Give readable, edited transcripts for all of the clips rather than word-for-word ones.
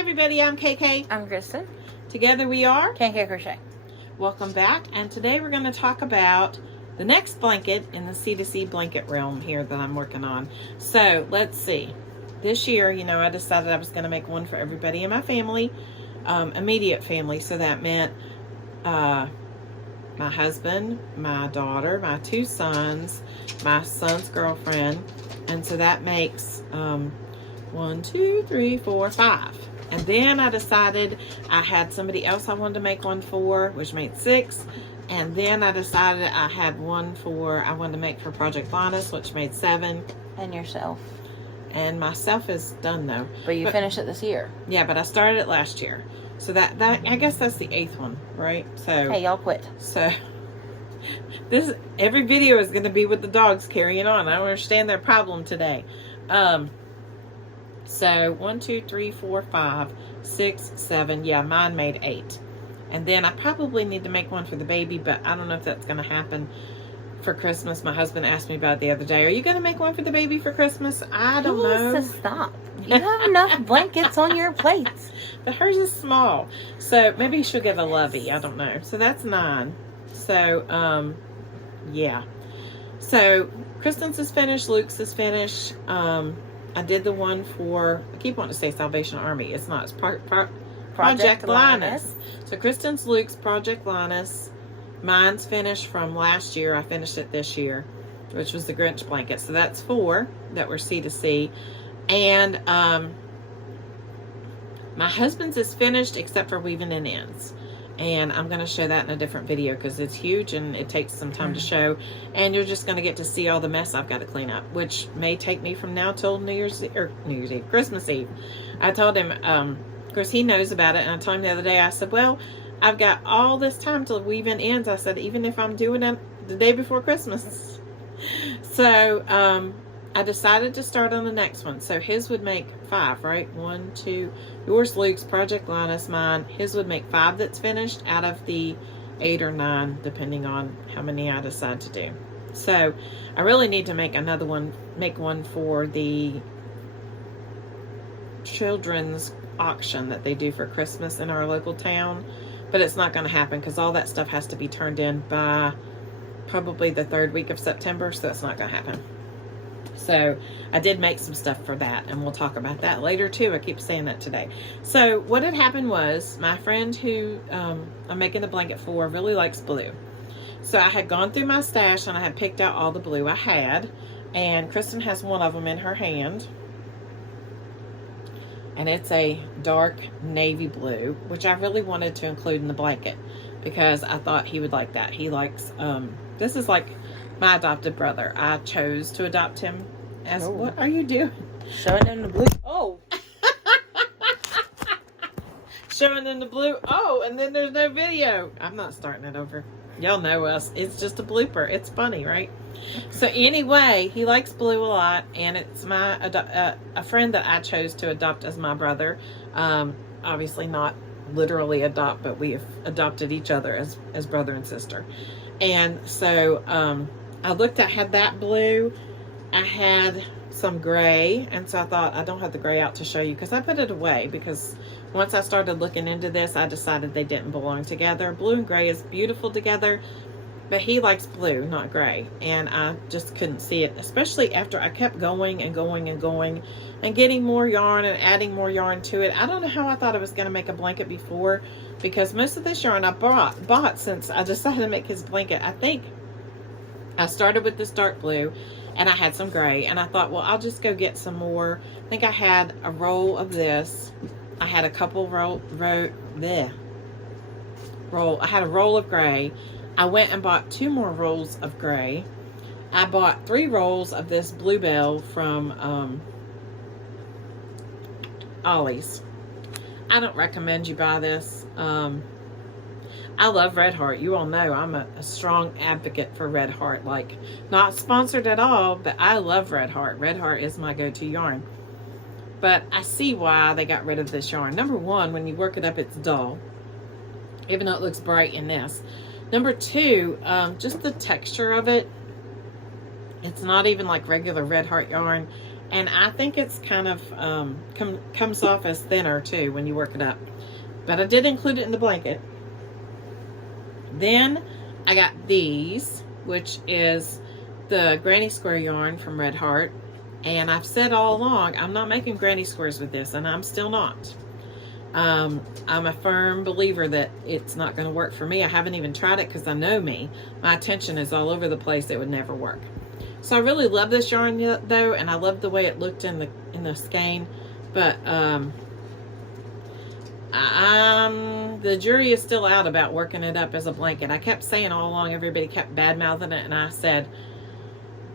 everybody, I'm KK. I'm Kristen. Together we are KK Crochet. Welcome back, and today we're going to talk about the next blanket in the C2C blanket realm here that I'm working on. So let's see. This year, I decided I was going to make one for everybody in my family, immediate family. So that meant my husband, my daughter, my two sons, my son's girlfriend, and so that makes 1, 2, 3, 4, 5. And then I decided I had somebody else I wanted to make one for, which made 6. And then I decided I had one I wanted to make for Project Linus, which made 7. And yourself. And myself is done though. But you finished it this year. Yeah, but I started it last year. So that I guess that's the 8th one, right? So hey, y'all quit. So every video is going to be with the dogs carrying on. I don't understand their problem today. So 1, 2, 3, 4, 5, 6, 7. Yeah, mine made 8. And then I probably need to make one for the baby, but I don't know if that's going to happen for Christmas. My husband asked me about it the other day. Are you going to make one for the baby for Christmas? I don't know. To stop. You have enough blankets on your plates. But hers is small. So maybe she'll get a lovey. I don't know. So that's 9. So, yeah. So Kristen's is finished. Luke's is finished. I did the one for, I keep wanting to say Salvation Army. It's not. It's Project Linus. So Kristen's, Luke's, Project Linus. Mine's finished from last year. I finished it this year, which was the Grinch blanket. So that's 4 that were C2C. And my husband's is finished except for weaving in ends. And I'm going to show that in a different video because it's huge and it takes some time to show. And you're just going to get to see all the mess I've got to clean up, which may take me from now till Christmas Eve. I told him, of course he knows about it, and I told him the other day, I said, well, I've got all this time to weave in ends. I said, even if I'm doing it the day before Christmas. So, I decided to start on the next one. So his would make 5, right? 1, 2, yours, Luke's, Project Linus, mine. His would make 5 that's finished out of the 8 or 9, depending on how many I decide to do. So I really need to make another one, make one for the children's auction that they do for Christmas in our local town. But it's not going to happen because all that stuff has to be turned in by probably the 3rd week of September. So it's not going to happen. So I did make some stuff for that, and we'll talk about that later too. I keep saying that today. So what had happened was my friend who I'm making the blanket for really likes blue. So I had gone through my stash and I had picked out all the blue I had, and Kristen has one of them in her hand. And it's a dark navy blue, which I really wanted to include in the blanket because I thought he would like that. He likes, this is like my adopted brother. I chose to adopt him as, what are you doing? Showing in the blue. Oh. Showing in the blue. Oh, and then there's no video. I'm not starting it over. Y'all know us. It's just a blooper. It's funny, right? So anyway, he likes blue a lot, and it's my a friend that I chose to adopt as my brother. Obviously not literally adopt, but we have adopted each other as brother and sister. And so I had that blue. I had some gray, and so I thought I don't have the gray out to show you because I put it away because once I started looking into this, I decided they didn't belong together. Blue and gray is beautiful together, but he likes blue, not gray, and I just couldn't see it, especially after I kept going and going and going and getting more yarn and adding more yarn to it. I don't know how I thought I was going to make a blanket before because most of this yarn I bought since I decided to make his blanket. I think I started with this dark blue, and I had some gray, and I thought, well, I'll just go get some more. I think I had a roll of this. I had a couple I had a roll of gray. I went and bought 2 more rolls of gray. I bought 3 rolls of this Bluebell from Ollie's. I don't recommend you buy this. I love Red Heart. You all know I'm a strong advocate for Red Heart. Like, not sponsored at all, but I love Red Heart. Red Heart is my go-to yarn. But I see why they got rid of this yarn. Number 1, when you work it up, it's dull, even though it looks bright in this. Number 2, just the texture of it. It's not even like regular Red Heart yarn. And I think it's kind of comes off as thinner too when you work it up. But I did include it in the blanket. Then I got these, which is the granny square yarn from Red Heart. And I've said all along, I'm not making granny squares with this, and I'm still not. I'm a firm believer that it's not going to work for me. I haven't even tried it because I know me. My attention is all over the place. It would never work. So I really love this yarn though, and I love the way it looked in the skein. But the jury is still out about working it up as a blanket. I kept saying all along, everybody kept bad-mouthing it, and I said,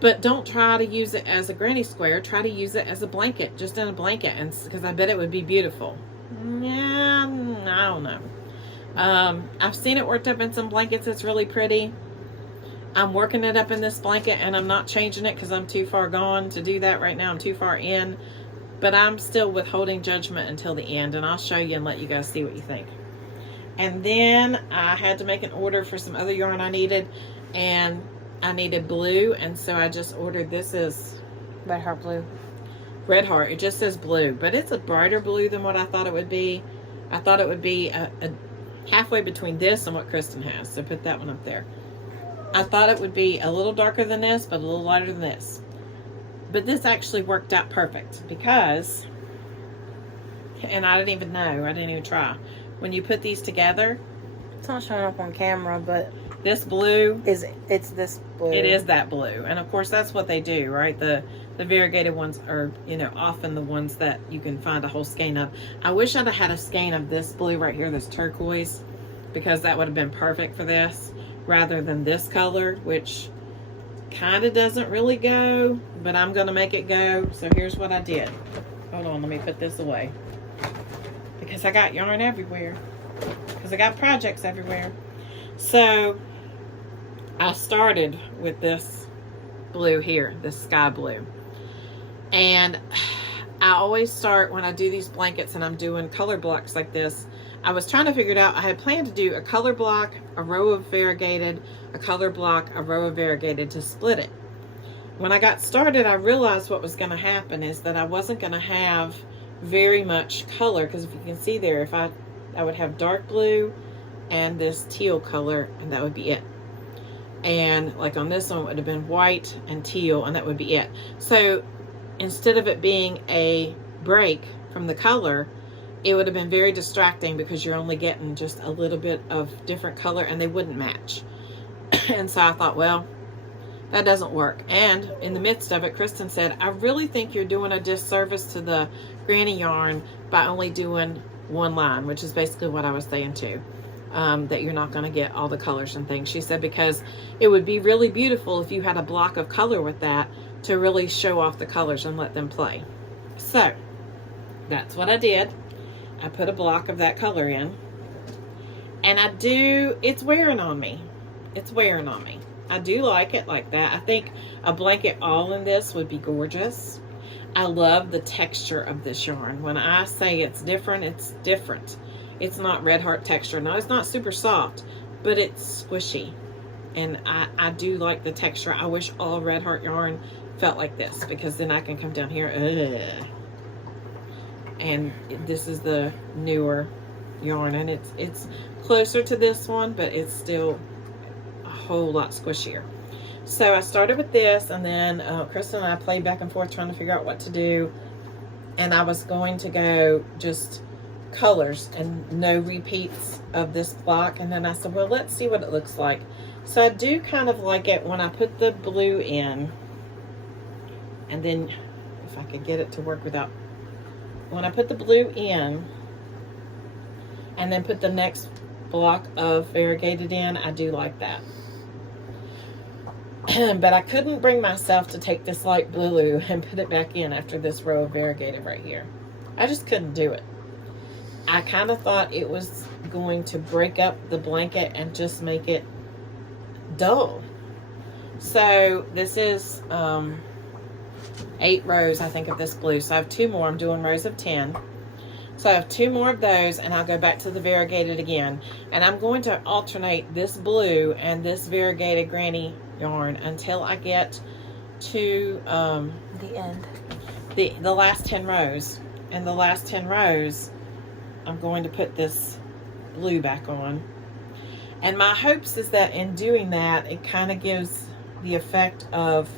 but don't try to use it as a granny square. Try to use it as a blanket, just in a blanket, and because I bet it would be beautiful. Yeah, I don't know. I've seen it worked up in some blankets. It's really pretty. I'm working it up in this blanket, and I'm not changing it because I'm too far gone to do that right now. I'm too far in. But I'm still withholding judgment until the end, and I'll show you and let you guys see what you think. And then I had to make an order for some other yarn I needed, and I needed blue, and so I just ordered, this is Red Heart blue. Red Heart. It just says blue, but it's a brighter blue than what I thought it would be. I thought it would be a halfway between this and what Kristen has, so put that one up there. I thought it would be a little darker than this, but a little lighter than this. But this actually worked out perfect because, and I didn't even know, I didn't even try. When you put these together, it's not showing up on camera, but this blue it's this blue. It is that blue, and of course that's what they do, right? The variegated ones are, you know, often the ones that you can find a whole skein of. I wish I'd have had a skein of this blue right here, this turquoise, because that would have been perfect for this, rather than this color, which kind of doesn't really go, but I'm going to make it go. So here's what I did. Hold on, let me put this away, because I got yarn everywhere, because I got projects everywhere. So I started with this blue here, this sky blue. And I always start when I do these blankets and I'm doing color blocks like this. I was trying to figure it out. I had planned to do a color block, a row of variegated, a color block, a row of variegated to split it. When I got started, I realized what was going to happen is that I wasn't going to have very much color, because if you can see there, if I would have dark blue and this teal color, and that would be it. And like on this one, it would have been white and teal, and that would be it. So instead of it being a break from the color, it would have been very distracting because you're only getting just a little bit of different color and they wouldn't match. And so I thought, well, that doesn't work. And in the midst of it, Kristen said, I really think you're doing a disservice to the granny yarn by only doing one line, which is basically what I was saying too. That you're not going to get all the colors and things. She said, because it would be really beautiful if you had a block of color with that to really show off the colors and let them play. So that's what I did. I put a block of that color in, and it's wearing on me. It's wearing on me. I do like it like that. I think a blanket all in this would be gorgeous. I love the texture of this yarn. When I say it's different, it's different. It's not Red Heart texture. No, it's not super soft, but it's squishy. And I do like the texture. I wish all Red Heart yarn felt like this, because then I can come down here. And this is the newer yarn, and it's closer to this one, but it's still a whole lot squishier. So I started with this, and then Kristen and I played back and forth trying to figure out what to do. And I was going to go just colors and no repeats of this block. And then I said, well, let's see what it looks like. So I do kind of like it when I put the blue in, and then if I could get it to work without, when I put the blue in and then put the next block of variegated in, I do like that. But I couldn't bring myself to take this light blue and put it back in after this row of variegated right here. I just couldn't do it. I kind of thought it was going to break up the blanket and just make it dull. So this is 8 rows, I think, of this blue. So I have 2 more. I'm doing rows of 10. So I have 2 more of those, and I'll go back to the variegated again. And I'm going to alternate this blue and this variegated granny yarn until I get to the end. the last 10 rows. And the last 10 rows, I'm going to put this blue back on. And my hopes is that in doing that, it kind of gives the effect of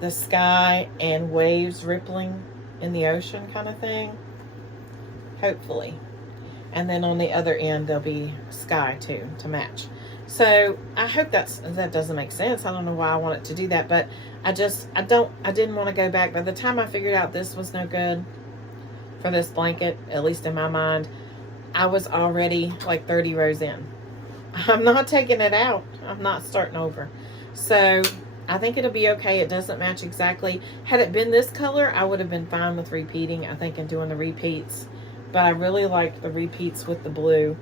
the sky and waves rippling in the ocean kind of thing. Hopefully. And then on the other end, there'll be sky too to match. So I hope that doesn't make sense. I don't know why I wanted to do that, but I didn't want to go back. By the time I figured out this was no good for this blanket, at least in my mind, I was already like 30 rows in. I'm not taking it out. I'm not starting over. So I think it'll be okay. It doesn't match exactly. Had it been this color, I would have been fine with repeating, I think, and doing the repeats. But I really like the repeats with the blue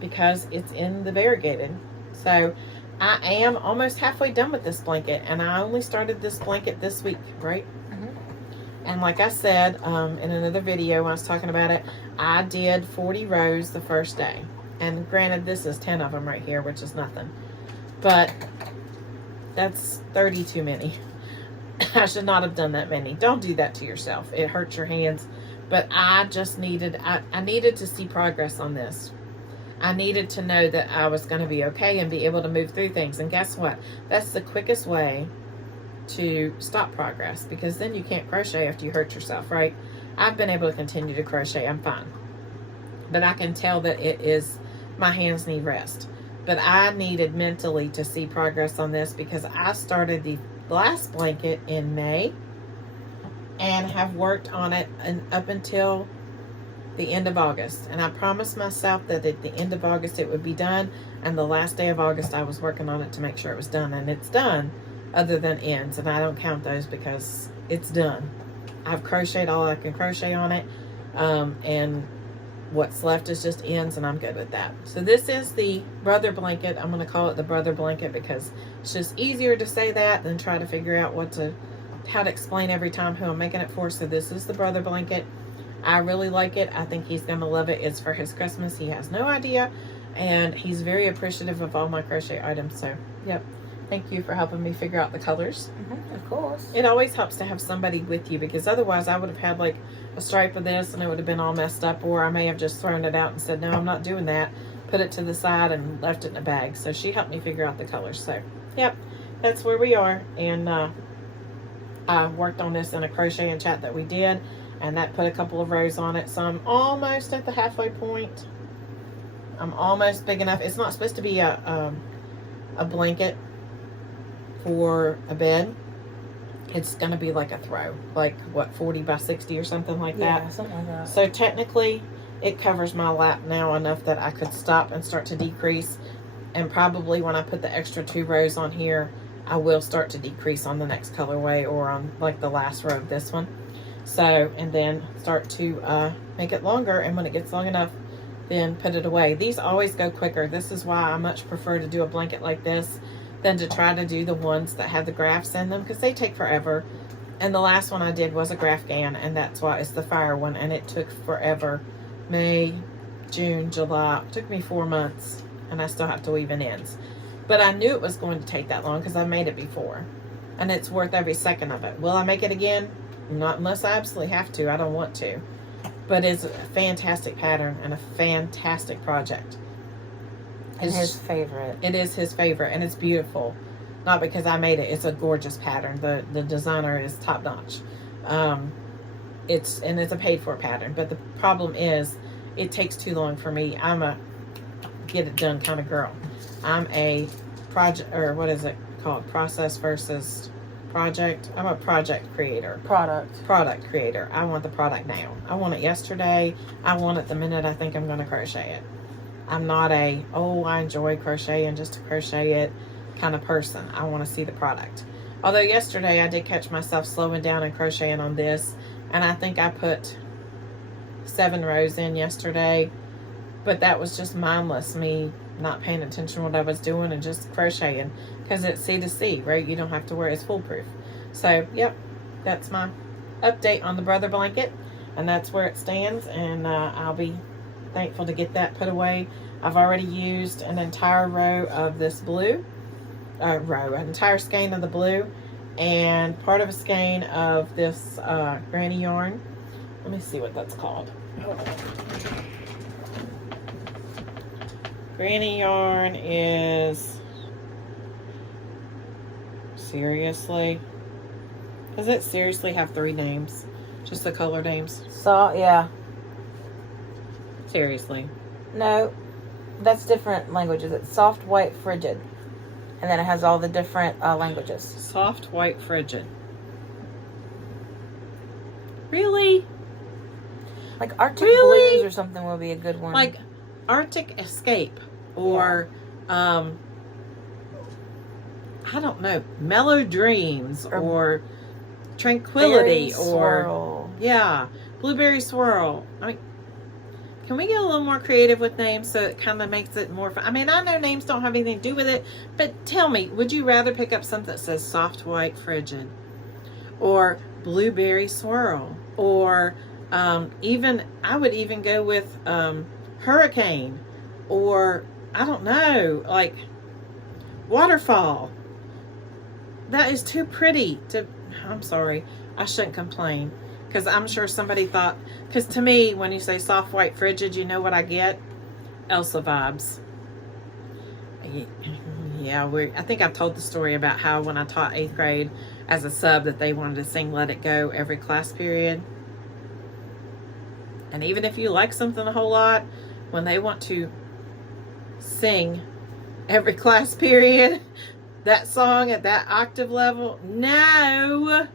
because it's in the variegated. So I am almost halfway done with this blanket, and I only started this blanket this week, right? And like I said in another video when I was talking about it, I did 40 rows the first day. And granted, this is 10 of them right here, which is nothing. But that's 30 too many. I should not have done that many. Don't do that to yourself. It hurts your hands. But I just needed, I needed to see progress on this. I needed to know that I was going to be okay and be able to move through things. And guess what? That's the quickest way to stop progress, because then you can't crochet after you hurt yourself, right? I've been able to continue to crochet. I'm fine. But I can tell that it is, my hands need rest. But I needed mentally to see progress on this because I started the last blanket in May and have worked on it up until the end of August. And I promised myself that at the end of August it would be done. And the last day of August I was working on it to make sure it was done. And it's done, other than ends. And I don't count those because it's done. I've crocheted all I can crochet on it. And what's left is just ends, and I'm good with that. So this is the brother blanket. I'm going to call it the brother blanket because it's just easier to say that than try to figure out how to explain every time who I'm making it for. So this is the brother blanket. I really like it. I think he's going to love it. It's for his Christmas. He has no idea, and he's very appreciative of all my crochet items. So, yep. Thank you for helping me figure out the colors. Of course. It always helps to have somebody with you, because otherwise I would have had like a stripe of this and it would have been all messed up, or I may have just thrown it out and said, no, I'm not doing that. Put it to the side and left it in a bag. So she helped me figure out the colors. So, yep, that's where we are. And I worked on this in a crocheting chat that we did, and that put a couple of rows on it. So I'm almost at the halfway point. I'm almost big enough. It's not supposed to be a blanket for a bed. It's going to be like a throw, like what, 40 by 60 or something like that. Yeah, something like that. So technically it covers my lap now enough that I could stop and start to decrease. And probably when I put the extra 2 rows on here, I will start to decrease on the next colorway, or on like the last row of this one. So, and then start to make it longer, and when it gets long enough, then put it away. These always go quicker. This is why I much prefer to do a blanket like this than to try to do the ones that have the graphs in them, because they take forever. And the last one I did was a graph gan, and that's why it's the fire one, and it took forever. May, June, July. It took me 4 months, and I still have to weave in ends. But I knew it was going to take that long because I made it before, and it's worth every second of it. Will I make it again? Not unless I absolutely have to. I don't want to. But it's a fantastic pattern and a fantastic project. And his favorite. It is his favorite, and it's beautiful. Not because I made it. It's a gorgeous pattern. The designer is top notch. It's a paid for pattern. But the problem is, it takes too long for me. I'm a get it done kind of girl. I'm a project, or what is it called? Process versus project. I'm a project creator. Product creator. I want the product now. I want it yesterday. I want it the minute I think I'm going to crochet it. I'm not I enjoy crocheting just to crochet it kind of person. I want to see the product. Although yesterday I did catch myself slowing down and crocheting on this, and I think I put 7 rows in yesterday, but that was just mindless, me not paying attention to what I was doing and just crocheting, because it's C2C, right? You don't have to worry, it's foolproof. So, yep, that's my update on the brother blanket, and that's where it stands, and I'll be thankful to get that put away. I've already used an entire row of this blue, an entire skein of the blue, and part of a skein of this granny yarn. Let me see what that's called. Hold on. Granny yarn is, seriously? Does it seriously have 3 names? Just the color names? So, yeah. Seriously. No, that's different languages. It's soft, white, frigid. And then it has all the different languages. Soft, white, frigid. Really? Like Arctic Really? Blues or something will be a good one. Like Arctic Escape or I don't know, Mellow Dreams or Tranquility or Swirl. yeah, Blueberry Swirl. I mean, can we get a little more creative with names so it kind of makes it more fun? I mean, I know names don't have anything to do with it, but tell me, would you rather pick up something that says Soft White Frigid or Blueberry Swirl or even, I would even go with Hurricane or I don't know, like Waterfall. That is too pretty to, I'm sorry, I shouldn't complain. Because I'm sure somebody thought, because to me, when you say soft, white, frigid, you know what I get? Elsa vibes. Yeah, I think I've told the story about how when I taught 8th grade as a sub that they wanted to sing Let It Go every class period. And even if you like something a whole lot, when they want to sing every class period, that song at that octave level, no.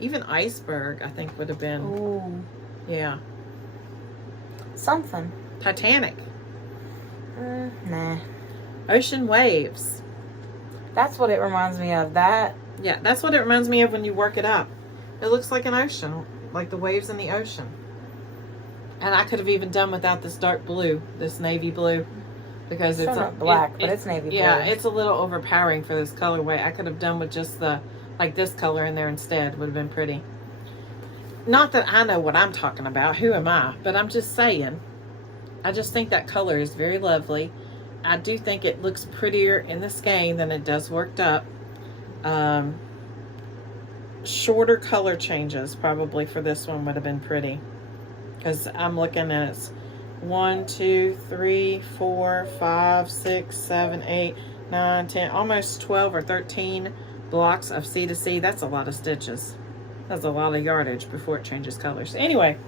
Even Iceberg, I think, would have been. Ooh. Yeah. Something. Titanic. Nah. Ocean Waves. That's what it reminds me of. That. Yeah, that's what it reminds me of when you work it up. It looks like an ocean, like the waves in the ocean. And I could have even done without this dark blue, this navy blue, because it's not black, but it's navy blue. Yeah, it's a little overpowering for this colorway. I could have done with just the, like this color in there instead. Would have been pretty. Not that I know what I'm talking about. Who am I? But I'm just saying. I just think that color is very lovely. I do think it looks prettier in the skein than it does worked up. Shorter color changes probably for this one would have been pretty. Because I'm looking at it's 1, 2, 3, 4, 5, 6, 7, 8, 9, 10, almost 12 or 13 blocks of C2C. That's a lot of stitches. That's a lot of yardage before it changes colors. Anyway,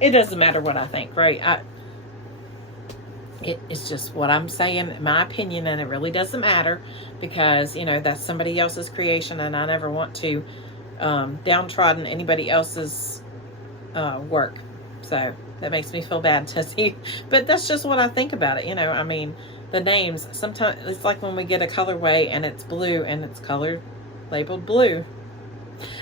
it doesn't matter what I think, right? It's just what I'm saying, my opinion, and it really doesn't matter because, you know, that's somebody else's creation and I never want to downtrodden anybody else's work. So that makes me feel bad to see, but that's just what I think about it. You know, I mean, the names, sometimes it's like when we get a colorway and it's blue and it's colored labeled blue.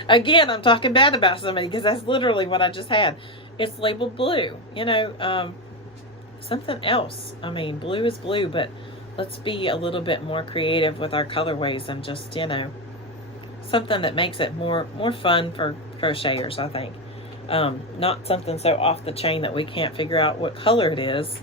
Again, I'm talking bad about somebody because that's literally what I just had. It's labeled blue, you know, something else. I mean, blue is blue, but let's be a little bit more creative with our colorways and just, you know, something that makes it more fun for crocheters, I think. Not something so off the chain that we can't figure out what color it is,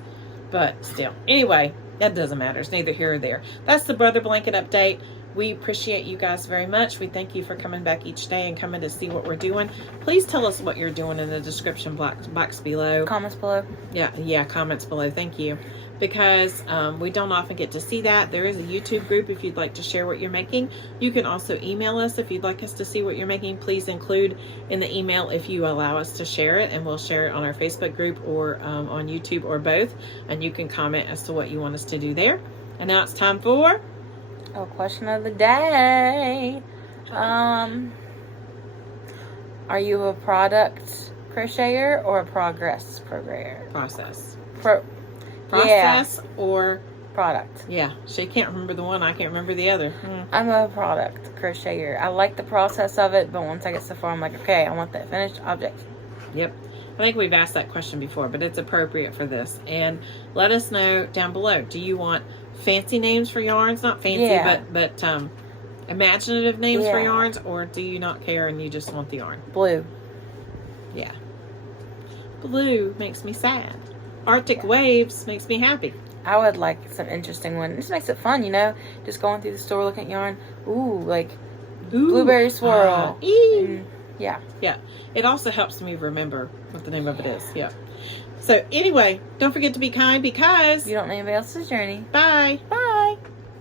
but still. Anyway, that doesn't matter. It's neither here or there. That's the Brother Blanket update. We appreciate you guys very much. We thank you for coming back each day and coming to see what we're doing. Please tell us what you're doing in the description box below. Comments below. Yeah, comments below. Thank you. Because we don't often get to see that. There is a YouTube group if you'd like to share what you're making. You can also email us if you'd like us to see what you're making. Please include in the email if you allow us to share it, and we'll share it on our Facebook group or on YouTube or both. And you can comment as to what you want us to do there. And now it's time for... Oh, question of the day. Are you a product crocheter or a progress crocheter? Process Yeah. or Product. yeah, she can't remember the one, I can't remember the other. I'm a product crocheter. I like the process of it, but once I get so far, I'm like, okay, I want that finished object. Yep. I think we've asked that question before, but it's appropriate for this. And let us know down below. Do you want fancy names for yarns? Not fancy, but imaginative names for yarns, or do you not care and you just want the yarn? Blue. Yeah. Blue makes me sad. Arctic Waves makes me happy. I would like some interesting one. It just makes it fun, you know? Just going through the store looking at yarn. Ooh, like blueberry swirl. And, yeah. Yeah. It also helps me remember what the name of it is. Yeah. So anyway, don't forget to be kind because you don't know anybody else's journey. Bye. Bye.